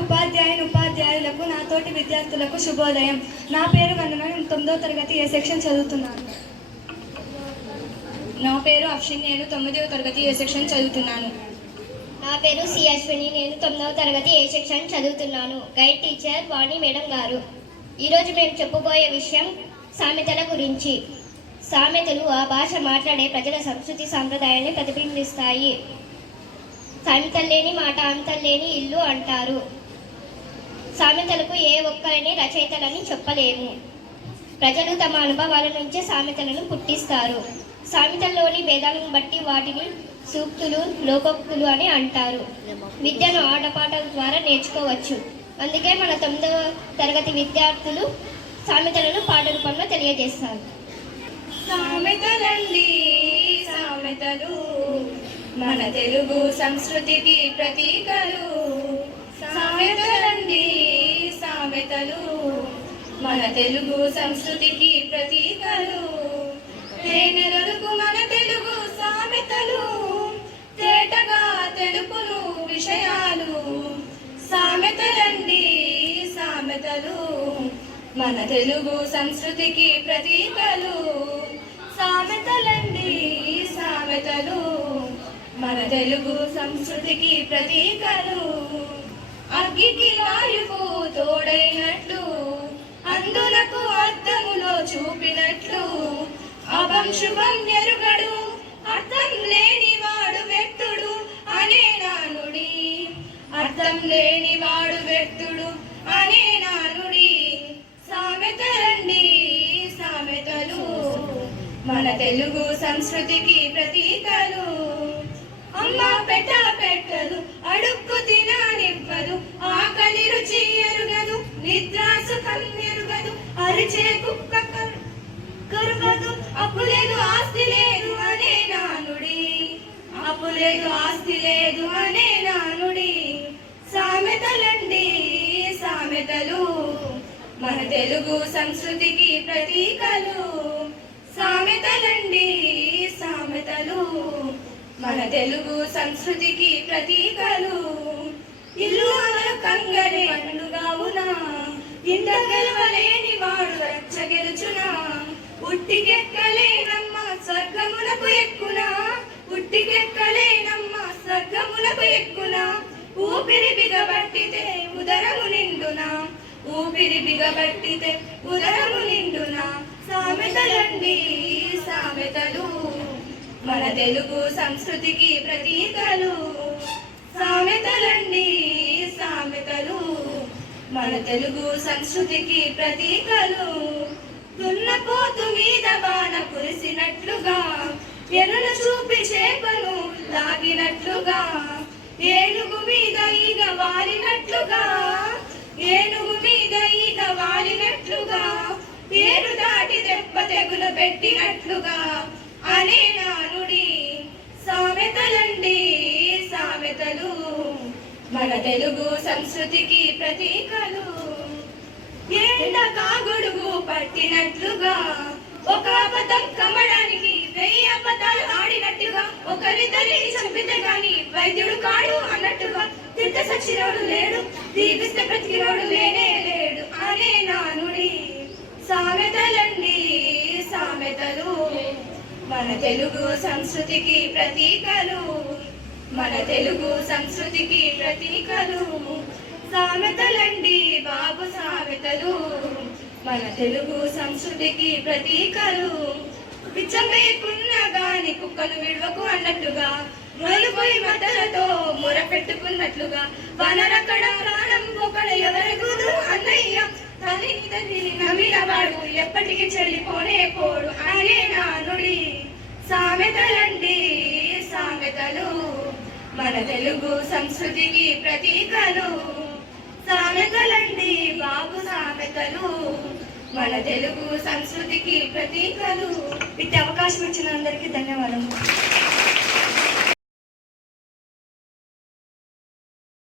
ఉపాధ్యాయుని ఉపాధ్యాయులకు నాతోటి విద్యార్థులకు శుభోదయం. నా పేరు వందన నేను తొమ్మిదో తరగతి ఏ సెక్షన్ చదువుతున్నాను? నా పేరు అక్షిన్ నేను తొమ్మిదవ తరగతి ఏ సెక్షన్ చదువుతున్నాను? నా పేరు సి అశ్విని నేను తొమ్మిదవ తరగతి ఏ సెక్షన్ చదువుతున్నాను? గైడ్ టీచర్ వాణి మేడం గారు. ఈరోజు మేము చెప్పబోయే విషయం సామెతల గురించి. సామెతలు ఆ భాష మాట్లాడే ప్రజల సంస్కృతి సాంప్రదాయాన్ని ప్రతిబింబిస్తాయి. సామెతలు మాట అంతల్లేని ఇల్లు అంటారు. సామెతలకు ఏ ఒక్కరిని రచయితలని చెప్పలేము. ప్రజలు తమ అనుభవాల నుంచే సామెతలను పుట్టిస్తారు. సామెతల్లోని భేదాలను బట్టి వాటిని సూక్తులు లోకోక్తులు అని అంటారు. విద్యను ఆటపాటల ద్వారా నేర్చుకోవచ్చు. అందుకే మన తొమ్మిదవ తరగతి విద్యార్థులు సామెతలను పాట రూపంలో తెలియజేస్తారు. సామెతలండి సామెతలు మన తెలుగు సంస్కృతికి ప్రతీకలు. సామెతలండి మన తెలుగు సంస్కృతికి ప్రతీకలు. తేనెలకు మన తెలుగు సామెతలు. తేటగా తెలుపును విషయాలు. సామెతలండి సామెతలు. మన తెలుగు సంస్కృతికి ప్రతీకలు. సామెతలండి సామెతలు. మన తెలుగు సంస్కృతికి ప్రతీకలు. అగ్గికి వాయువు తోడైనట్లు అభం శుభం ఎరుగడు అర్థం లేని వాడు వ్యక్తుడు అనే నానుడి. అర్థం లేని వాడు వ్యక్తుడు అనే నానుడి. సామెతలండి సామెతలు. మన తెలుగు సంస్కృతికి ప్రతీకలు. అమ్మ పెట్ట పెట్టదు అడుక్కు తిననివ్వదు ఆకలి రుచి ఎరుగదు నిద్రా సుఖం ఎరుగదు అరిచే కుక్క అప్పు లేదు ఆస్తి లేదు అనే నానుడి. అప్పు లేదు ఆస్తి లేదు అనే నానుడి. సామెతలండి సామెతలు. మన తెలుగు సంస్కృతికి ప్రతీకలు. సామెతలండి సామెతలు. మన తెలుగు సంస్కృతికి ప్రతీకలు. ఇల్లు కంగరే కంగరే పండుగావునా ఇంత గెలవలేని వాడు రచ్చ గెలుచునా? ఉట్టికెక్కలేనమ్మ స్వర్గమునకు ఎక్కునా. ఉట్టికెక్కలేనమ్మ స్వర్గమునకు ఎక్కునా. ఊపిరి బిగబట్టితే ఉదరము నిండునా. ఊపిరి బిగబట్టితే ఉదరము నిండునా. సామెతలండి సామెతలు. మన తెలుగు సంస్కృతికి ప్రతీకలు. సామెతలండి సామెతలు. మన తెలుగు సంస్కృతికి ప్రతీకలు. దున్నపోతు మీద బాణ కురిసినట్లుగా ఎరును చూపి చేపను లాగినట్లుగా ఏనుగు మీద ఈగ వాలినట్లుగా ఏనుగు మీద ఈగ వాలినట్లుగా ఏను దాటి దెబ్బ తెగులు పెట్టినట్లుగా అనే నానుడి సామెతలండి సామెతలు. మన తెలుగు సంస్కృతికి ప్రతీకలు. ఎండ పట్టినట్లుగా ఒక అబద్ధం కమ్మడానికి వెయ్యి అబద్ధాలు ఆడినట్టుగా ఒకరిద్దరిని చంపితే గాని వైద్యుడు కాడు అన్నట్టుగా తిట్ట సచ్చినోడు లేడు దీపిస్తే బ్రతికినోడు లేనే లేడు అనే నానుడి సామెతలండి సామెతలు. మన తెలుగు సంస్కృతికి ప్రతీకలు మన తెలుగు సంస్కృతికి ప్రతీకలు. సామెతలండి బాబు సామెతలు. మన తెలుగు సంస్కృతికి ప్రతీకలు. పిచ్చమేకున్న గాని కుక్కను విడవకు అన్నట్టుగా మొలిపోయి మతలతో మొర పెట్టుకున్నట్లుగా వనరక్కడ ప్రాణం ఒకడ ఎవరుగుదు అన్నయ్య. తల్లిని తల్లిని నమ్మినవాడు ఎప్పటికీ చెల్లిపోనే పోడు అనే నానుడి. సామెతలండి సామెతలు. మన తెలుగు సంస్కృతికి ప్రతీకలు. సామెతలండి బాబు సామెతలు. మన తెలుగు సంస్కృతికి ప్రతీకలు. ఇట్టి అవకాశం ఇచ్చిన అందరికీ ధన్యవాదములు.